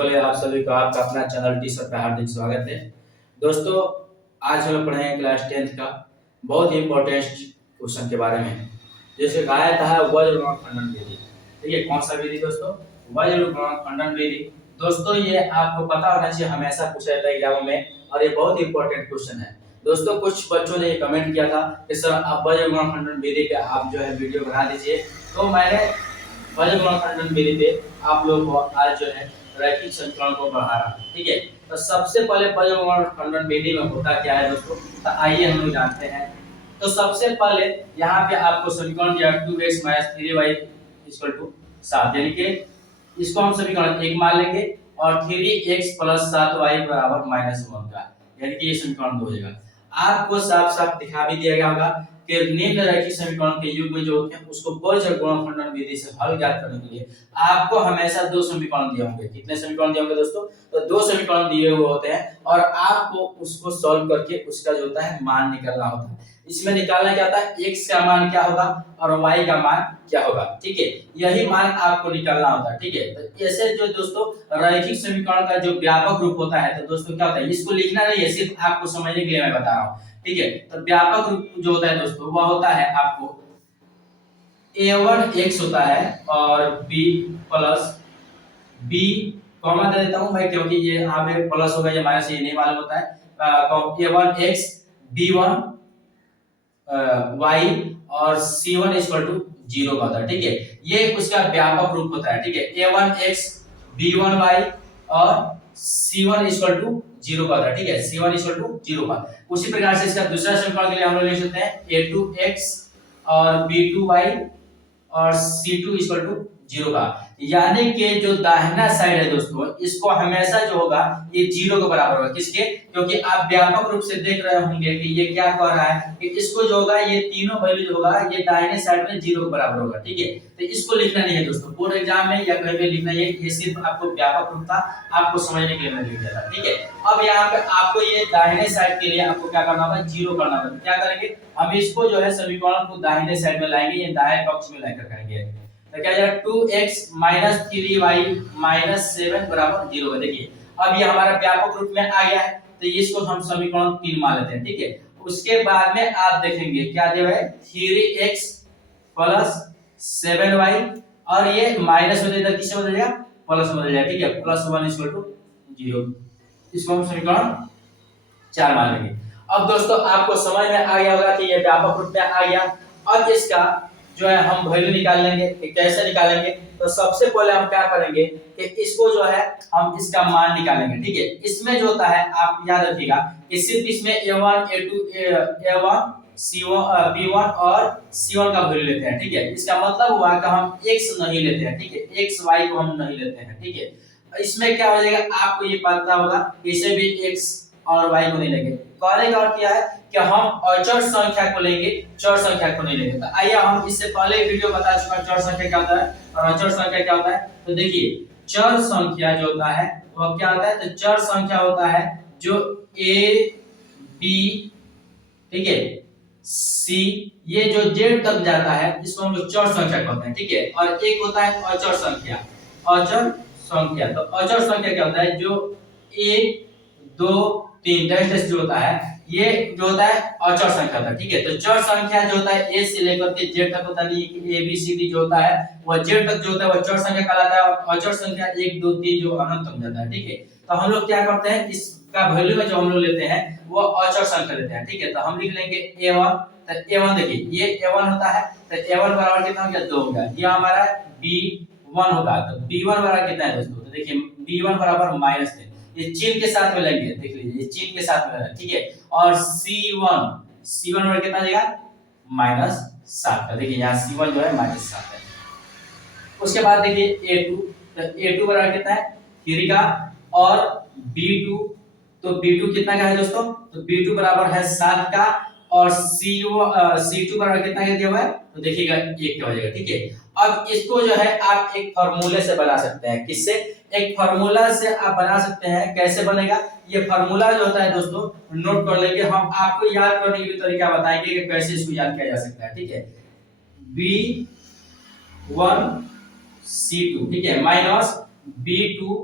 पहले आप सभी को आपका अपना चैनल टी सर का हार्दिक स्वागत है। दोस्तों, आज हम पढ़ेंगे क्लास 10th का बहुत ही इंपॉर्टेंट क्वेश्चन के बारे में, जैसे आया था वज्र गुणन खंडन विधि। ठीक है, कौन सा विधि दोस्तों? वज्र गुणन खंडन विधि। दोस्तों, ये आपको पता होना चाहिए, हमेशा पूछा जाता है एग्जाम में और ये बहुत इंपॉर्टेंट क्वेश्चन है। दोस्तों, कुछ बच्चों ने कमेंट किया था कि सर आप वज्र गुणन खंडन विधि पे आप जो है वीडियो बना दीजिए, तो मैंने वज्र गुणन खंडन विधि पे आप लोगों को आज जो है रैखिक समीकरण को बढ़ा रहा है। ठीक है, तो सबसे पहले वज्र गुणन खंडन विधि में होता क्या है दोस्तों, तो आइए हम लोग जानते हैं। तो सबसे पहले यहाँ पे आपको समीकरण दिया 2x - 3y = 7, यानी कि इसको हम समीकरण 1 मान लेंगे और 3x + 7y = -1 का, यानी कि ये समीकरण 2 हो जाएगा। आपको साफ साफ दिखा भी दिया गया होगा कि निम्न रैखिक समीकरण के युग्म जो होते हैं उसको वज्र गुणन खंडन विधि से हल ज्ञात करने के लिए आपको हमेशा दो समीकरण दिए होंगे। कितने समीकरण दिए होंगे दोस्तों? तो दो समीकरण दिए हुए होते हैं और आपको उसको सॉल्व करके उसका जो होता है मान निकालना होता है। इसमें निकालना क्या होता है, x का मान क्या होगा और y का मान क्या होगा। ठीक है, यही मान आपको निकालना होता है। ठीक है, तो ऐसे जो दोस्तों रैखिक समीकरण का जो व्यापक रूप होता है, तो दोस्तों क्या होता है, इसको लिखना नहीं है, सिर्फ आपको समझने के लिए मैं बता रहा हूँ। ठीक है, तो व्यापक रूप जो होता है दोस्तों वह होता है आपको a1x होता है और b प्लस b कॉमा दे देता हूं मैं, क्योंकि ये यहाँ पे प्लस होगा या माइनस ये नहीं मालूम होता है। a1x b1 y और c1 = 0 का होता है। ठीक है, ये उसका व्यापक रूप होता है। ठीक है, a1x b1y और c1 = 0 का होता है। ठीक है, c1 = 0 का। उसी प्रकार से इसका दूसरा समीकरण के लिए हम लोग लिख सकते हैं a2x और b2y और c2 = 0 का, यानी कि जो दाहिना साइड है दोस्तों इसको हमेशा जो होगा ये 0 के बराबर होगा। किसके? क्योंकि आप व्यापक रूप से देख रहे होंगे कि ये क्या कह रहा है कि इसको जो होगा ये तीनों वैल्यू जो होगा ये दाहिने साइड में 0 के बराबर होगा। ठीक है, तो इसको लिखना नहीं है दोस्तों, बोर्ड एग्जाम में या कहीं पे लिखना है, ये सिर्फ आपको व्यापक रूप था, आपको समझने के लिए मैं लिख दिया था। ठीक है, अब यहाँ पे आपको ये दाहिने साइड के लिए आपको क्या करना होगा, 0 करना होगा। क्या करेंगे हम, इसको जो है समीकरण को दाहिने साइड में लाएंगे, ये दाएं पक्ष में लाकर करेंगे, तो क्या जाएगा 2x - 3y - 7 = 0। देखिए अब ये हमारा व्यापक रूप में आ गया है, तो इसको हम समीकरण 3 मान लेते हैं। ठीक है, उसके बाद में आप देखेंगे क्या दिया है, 3x + 7y और ये माइनस में देता किससे बदल जाएगा, प्लस में बदल जाएगा। ठीक है, +1 = 0, इसको हम समीकरण 4 मान लेंगे। अब दोस्तों आपको समझ में आ गया होगा कि ये व्यापक रूप में आ गया। अब इसका जो है हम वैल्यू निकाल लेंगे। कैसे निकालेंगे, तो सबसे पहले हम क्या करेंगे कि इसको जो है हम इसका मान निकालेंगे। ठीक है, इसमें जो होता है आप याद रखिएगा कि सिर्फ इसमें a1 a2 a1 c1 b1 और c1 का वैल्यू लेते हैं। ठीक है, इसका मतलब हुआ कि हम x नहीं लेते हैं। ठीक है, x y को हम नहीं लेते हैं। ठीक है, इसमें क्या हो जाएगा, आपको ये पता होगा इसे भी x और y को नहीं लेंगे। कहने का अर्थ क्या है कि हम अचर संख्या को लेंगे, चर संख्या को नहीं लेंगे। तो आइए हम इससे पहले वीडियो बता चुका चर संख्या क्या होता है और अचर संख्या क्या होता है। तो देखिए चर संख्या जो होता है वो क्या होता है, तो चर संख्या होता है जो a b, ठीक है, c, ये जो z तक जाता है इसको हम लोग चर संख्या कहते हैं। ठीक है, और एक होता है अचर संख्या। अचर संख्या, तो अचर संख्या क्या होता है, जो 1 2 3 डैश जो होता है ये जो होता है अचर संख्या था। ठीक है, तो चर संख्या जो होता है a से लेकर के z तक होता नहीं कि a b c d जो होता है वो z तक जो होता है वो चर संख्या कहलाता है, और अचर संख्या 1 2 3 जो अनंत तक जाता है। ठीक है, तो हम लोग क्या करते हैं, इसका वैल्यू में जो हम लोग लेते हैं वो अचर संख्या लेते हैं। ठीक है, तो हम लिख लेंगे a1, तो a1 देखिए ये a1 होता है, तो a1 बराबर कितना हो गया, 2 हो गया। ये हमारा b1 होगा, तो b1 बराबर कितना है दोस्तों, तो देखिए b1 बराबर -3, ये चिन्ह के साथ में लेंगे, देख लीजिए ये चिन्ह के साथ में है। ठीक है, और C1 बराबर कितना आ जाएगा, -7 का। देखिए यहाँ C1 जो है -7 है। उसके बाद देखिए A2, तो A2 बराबर कितना है, 3 का, और B2, तो B2 कितना का है दोस्तों, तो B2 बराबर है 7 का, और C2 बराबर कितना का दिया हुआ है, तो देखिएगा 1 का हो जाएगा। ठीक है, अब इसको जो है आप एक फार्मूले से बना सकते हैं। किससे? एक फार्मूला से आप बना सकते हैं। कैसे बनेगा, ये फार्मूला जो होता है दोस्तों नोट कर लेंगे, हम आपको याद करने के तरीका बताएंगे कि कैसे इसको याद किया जा सकता है। ठीक है, B1 C2, ठीक है, माइनस B2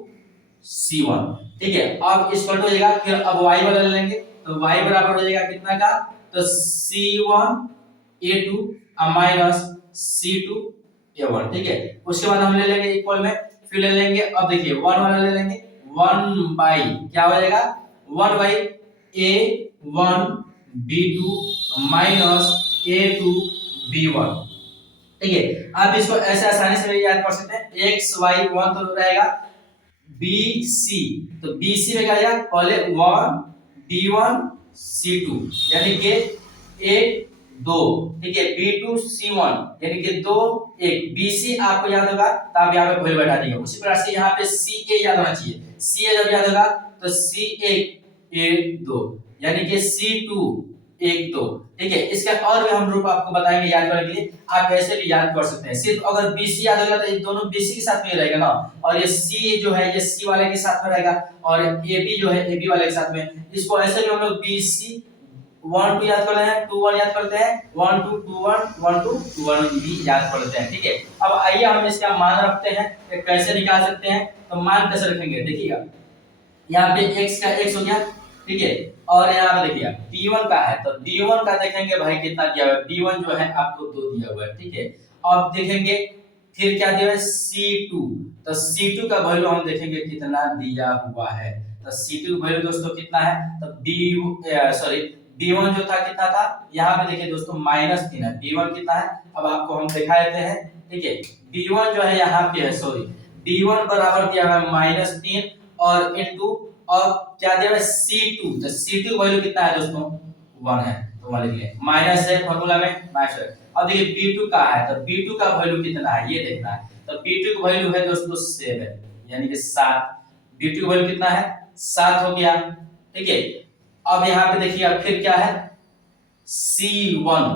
C1, ठीक है। अब इक्वल हो जाएगा, फिर अब y वाला ले लेंगे तो y बराबर हो जाएगा कितना का, तो C1 A2 minus C2 A1, ठीक है। उसके बाद हम ले लेंगे इक्वल में, फिर ले लेंगे, अब देखिए 1 वाला ले लेंगे, 1 बाई क्या हो जाएगा, 1 by A1 B2 minus A2 B1, ठीक है। आप इसको ऐसे आसानी से भी याद कर सकते हैं, x y 1 तो रहेगा, b c, तो b c में क्या आएगा, पहले 1 b1 c2 यानी कि 1 2, ठीक है, b2 c1 यानी कि 2 1, bc आपको याद होगा तो आप यहाँ पे वैल्यू बैठा देंगे। उसी प्रकार से यहाँ पे ca याद होना चाहिए, ca जब याद होगा तो c1 1 2 यानी कि c2 1 2, ठीक है। इसका और भी हम रूप आपको बताएंगे याद करने के लिए, आप ऐसे भी याद कर सकते हैं। सिर्फ अगर BC याद होगा तो ये दोनों BC के साथ में रहेगा ना, और ये C जो है ये C वाले के साथ में रहेगा, और AB जो है AB वाले के साथ में। इसको ऐसे भी हम लोग BC 1 2 याद कर लेते हैं, 2 1 याद करते हैं, 1 2 2 1 1 2 2 1 भी याद कर लेते हैं, ठीक है। अब आइए हम इसका मान रखते हैं कि कैसे निकाल सकते हैं, तो मान कैसे रखेंगे, देखिएगा यहाँ पे x का x हो गया, ठीक है, और यहाँ पे देखिए b1 का है, तो b1 का देखेंगे भाई कितना दिया हुआ है, b1 जो है आपको 2 दिया हुआ है, ठीक है। अब देखेंगे फिर क्या दिया है c2, तो c2 का वैल्यू हम देखेंगे कितना दिया हुआ है, तो c2 का वैल्यू दोस्तों कितना है, तो b1 जो था कितना था, यहाँ पे देखिए दोस्तों -3 है, b1 कितना है, अब आपको हम दिखा देते हैं, ठीक है। b1 जो है यहाँ पे है, b1 बराबर दिया हुआ है -3 और इनटू, और क्या दिया है C2, तो C2 वैल्यू कितना है दोस्तों 1 है, तो मान लीजिए माइनस है फॉर्मूला में माइनस है। अब देखिए B2 का है, तो B2 का वैल्यू कितना है ये देखना है, तो B2 का वैल्यू है दोस्तों 7 यानी कि 7, B2 का वैल्यू कितना है 7 हो गया, ठीक है। अब यहाँ पे देखिए अब फिर क्या है C1,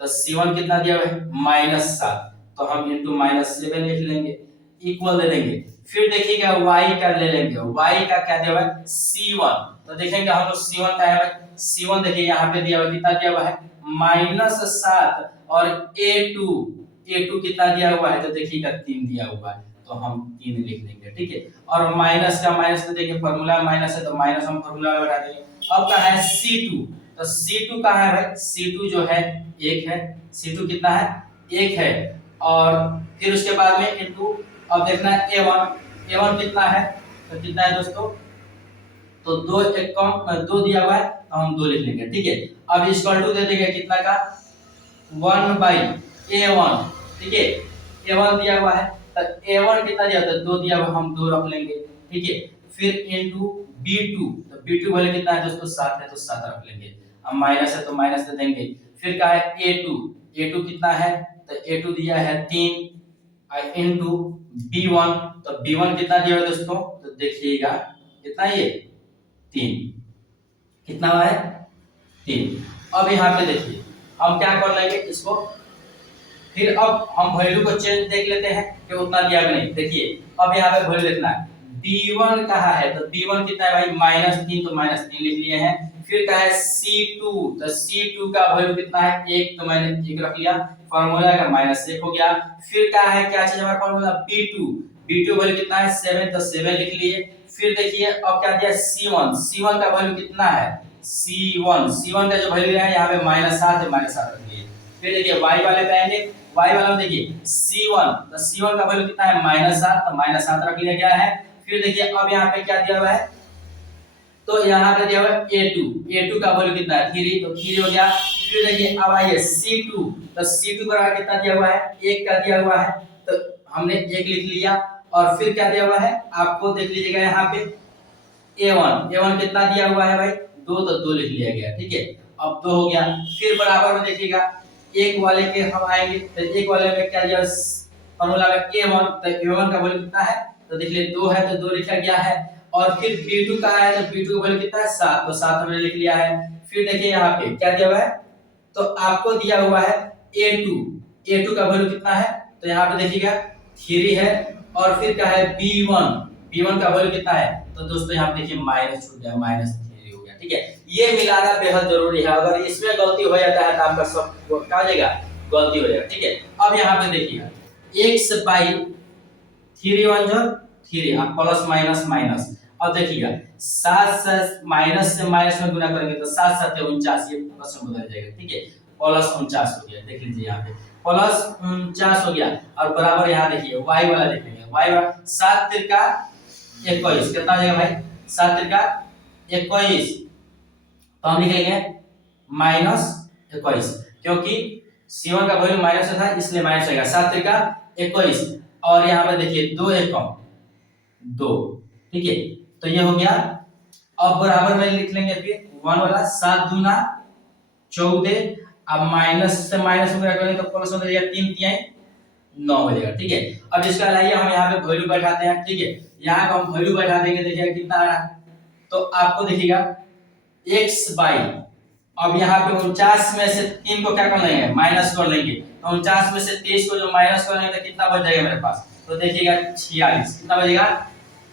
तो C1 कितना दिया हुआ है -7, तो हम इनटू -7 लिख लेंगे, इक्वल दे देंगे। फिर देखिएगा y का ले लेंगे, y का क्या दिया हुआ है C1, तो देखेंगे हम लोग C1 का है, C1 देखिए यहाँ पे दिया हुआ कितना दिया हुआ है -7, और A2 कितना दिया हुआ है, तो देखिएगा 3 दिया हुआ है, तो हम 3 लिख देंगे, ठीक है। और माइनस का माइनस तो देखिए फॉर्मूला माइनस है, तो माइनस हम फॉर्मूला में बैठा देंगे। अब का है C2, तो C2 का है भाई, C2 जो है 1 है, C2 कितना है 1 है, और फिर उसके बाद में इनटू, अब देखना है A1 कितना है, तो कितना है दोस्तों, तो 2 एक कम 2 दिया हुआ है, तो हम 2 लिख लेंगे, ठीक है। अब इक्वल टू दे देंगे कितना का 1 बाई A1, ठीक है, A1 दिया हुआ है, तो A1 कितना दिया था 2 दिया हुआ, हम 2 रख लेंगे, ठीक है। फिर इनटू B2, तो B2 वाले कितना है दोस्तों 7 है, तो 7 रख लेंगे, अब माइनस है तो माइनस दे देंगे। फिर क्या है A2 कितना है, तो A2 दिया है 3 इनटू B1, तो B1 कितना दिया है दोस्तों, तो देखिएगा कितना ये 3, कितना है 3। अब यहाँ पे देखिए हम क्या कर लेंगे इसको, फिर अब हम वैल्यू को चेंज देख लेते हैं कि उतना दिया कि नहीं। देखिए अब यहाँ पे वैल्यू देखना है, B1 कहाँ है, तो B1 कितना है भाई -3, तो -3 लिख लिए हैं। फिर क्या है C2, तो C2 का वैल्यू कितना है 1, तो मैंने 1 रख लिया, फार्मूला का -1 हो गया। फिर क्या है, क्या चीज हमारा फार्मूला B2 वैल्यू कितना है 7, तो 7 लिख लिए। फिर देखिए अब क्या दिया C1 का वैल्यू कितना है C1 का जो वैल्यू है यहाँ पे -7 है, -7 रख लिए। फिर देखिए y वाले पे आएंगे, y वाला में देखिए C1, तो C1 का वैल्यू कितना है -7, तो -7 रख लिया गया है। फिर देखिए अब यहाँ पे क्या दिया हुआ है, तो यहाँ पे दिया हुआ है A2 का वैल्यू कितना है 3, तो 3 हो गया। फिर देखिए अब आइए C2, तो C2 का कितना दिया हुआ है 1 का दिया हुआ है, तो हमने 1 लिख लिया। और फिर क्या दिया हुआ है आपको देख लीजिएगा यहाँ पे A1 कितना दिया हुआ है भाई 2, तो 2 लिख लिया गया, ठीक है। अब 2 हो गया। फिर बराबर में देखिएगा एक वाले के हम आएंगे, तो एक वाले में क्या दिया फॉर्मूला में A1, तो A1 का वैल्यू कितना है, तो देख लिए 2 है, तो 2 लिखा गया है। और फिर B2 का है, तो B2 का वैल्यू कितना है 7, तो 7 हमने लिख लिया है। फिर देखिए यहाँ पे क्या दिया हुआ है, तो आपको दिया हुआ है A2 का वैल्यू कितना है, तो यहाँ पे देखिएगा 3 है। और फिर क्या है B1 का वैल्यू कितना है, तो दोस्तों यहाँ पे देखिए माइनस छूट गया, -3 हो गया, ठीक है। ये मिलाना बेहद जरूरी है, अगर इसमें गलती हो जाता है तो आपका सब क्या हो जाएगा, गलती हो जाएगा, ठीक है। अब यहाँ पे देखिएगा x बाई 3 1 जो 3, आप प्लस माइनस माइनस, अब देखिएगा 7 से माइनस में गुना करेंगे तो 7 7 49, ये प्रश्न बदल जाएगा, ठीक है। प्लस 49 हो गया, देख लीजिए यहाँ पे प्लस 49 हो गया। और बराबर यहाँ देखिए y वाला देखेंगे, y वाला 7 तिरका 21 कितना हो जाएगा भाई, 7 तिरका 21, तो हम लिखेंगे -21, क्योंकि C1 का वैल्यू माइनस था इसलिए माइनस होगा। 7 तिरका 21 और यहाँ पे देखिए 2 एकम 2, ठीक है, तो ये हो गया। अब बराबर में लिख लेंगे फिर 1 वाला 7 दूना 14, अब माइनस से माइनस वगैरह करेंगे तो प्लस हो जाएगा 3 तिहाई 9 हो जाएगा, ठीक है। अब इसका लाइए हम यहाँ पे वैल्यू बैठाते हैं, ठीक है। यहाँ पे हम वैल्यू बैठा देंगे, देखिएगा कितना आ रहा है, तो आपको देखिएगा x बाई, अब यहाँ पे 49 में से 3 को क्या कर लेंगे, माइनस कर लेंगे, तो 49 में से 23 को जो माइनस कर लेंगे तो कितना बच जाएगा मेरे पास, तो देखिएगा 46, कितना बचेगा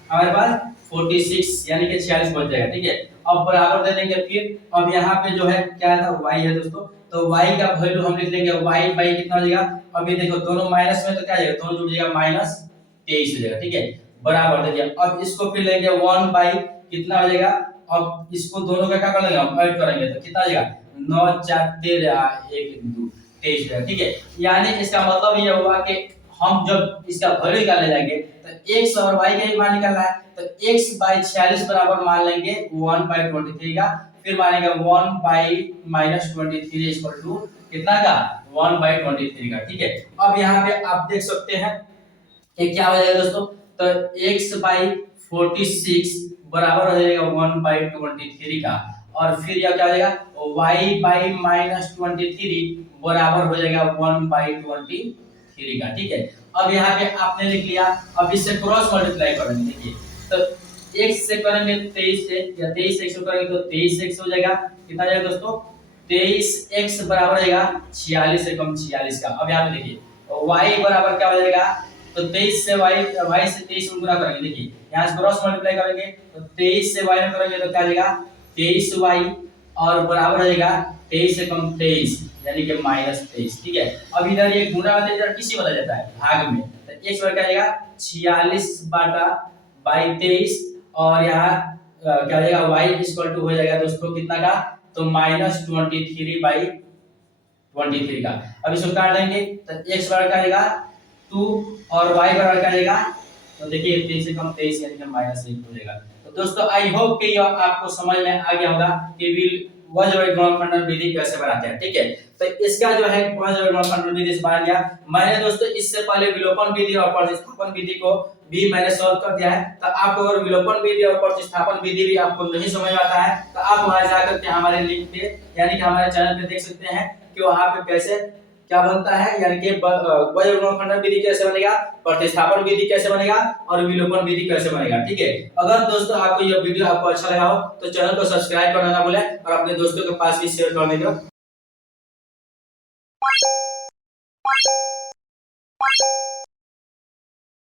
हमारे पास 46, यानी कि 46 बच जाएगा, ठीक है। अब बराबर दे देंगे फिर, अब यहाँ पे जो है क्या था y है दोस्तों, तो y का वैल्यू हम लिख लेंगे y बाई कितना हो जाएगा, अब ये देखो दोनों माइनस में तो क्या जाएगा, दोनों जुड़ जाएगा -23 हो जाएगा, ठीक है। बराबर दे दिया, अब इसको फिर लेंगे 1 बाई कितना हो जाएगा, अब इसको दोनों का क्या कर लेंगे हम ऐड करेंगे तो कितना आ जाएगा 9 4 13 1 2 23 जाएगा, ठीक है। यानी इसका मतलब ये हुआ कि हम जब इसका वैल्यू निकालने जाएंगे तो x और y का मान निकालना है, तो x बाई 46 बराबर मान लेंगे 1 बाई 23 का, फिर मानेगा 1 बाई -23 इक्वल टू कितना का 1 बाई 23 का, ठीक है। अब यहाँ पे आप देख सकते हैं कि क्या हो जाएगा दोस्तों, तो x बाई 46 बराबर हो जाएगा 1 बाई 23 का, और फिर यह क्या हो जाएगा y बाई -23 बराबर हो जाएगा 1 बाई 23 का, ठीक है। अब यहाँ पे आपने लिख लिया, अब इससे क्रॉस मल्टीप्लाई करेंगे, देखिए तो x से करेंगे 23 से, या 23 x से करेंगे तो 23 x हो जाएगा, कितना जाएगा दोस्तों 23 x बराबर हो जाएगा 46 से कम 46 का। अब यहाँ पे देखिए y बराबर क्या हो जाएगा, तो 23 से y से 23 में गुणा करेंगे, देखिए यहाँ से क्रॉस मल्टीप्लाई करेंगे तो 23 से y में करेंगे तो क्या आ जाएगा 23y, और बराबर हो जाएगा 23 से कम 23 यानी कि -23, ठीक है। अब इधर ये गुणा वाला इधर किसी बदल जाता है भाग में, तो x बराबर क्या आ जाएगा 46 बाटा बाई 23, और यहाँ क्या हो जाएगा y इक्वल टू हो जाएगा दोस्तों कितना का, तो -23 बाई 23 का। अब इसको काट देंगे तो x बराबर क्या आएगा 2 और y बराबर क्या आएगा, तो देखिए 23 से कम 23 यानी कि -1 हो जाएगा। तो दोस्तों आई होप कि यह आपको समझ में आ गया होगा कि वज्र गुणनखंड विधि कैसे बनाते हैं, ठीक है। तो इसका जो है वज्र गुणनखंड विधि से बना लिया मैंने दोस्तों। इससे पहले विलोपन विधि और प्रतिस्थापन विधि को भी मैंने सॉल्व कर दिया है, तो आपको अगर विलोपन विधि और प्रतिस्थापन विधि भी आपको नहीं समझ में आता है तो आप वहां जाकर के हमारे लिंक पे यानी कि हमारे चैनल पे देख सकते हैं कि वहां पे कैसे क्या बनता है, यानी कि वज्र गुणनखंड विधि कैसे बनेगा, प्रतिस्थापन विधि कैसे बनेगा और विलोपन विधि कैसे बनेगा, ठीक है। अगर दोस्तों आपको यह वीडियो आपको अच्छा लगा हो तो चैनल को सब्सक्राइब करना ना भूलें और अपने दोस्तों के पास भी शेयर करने का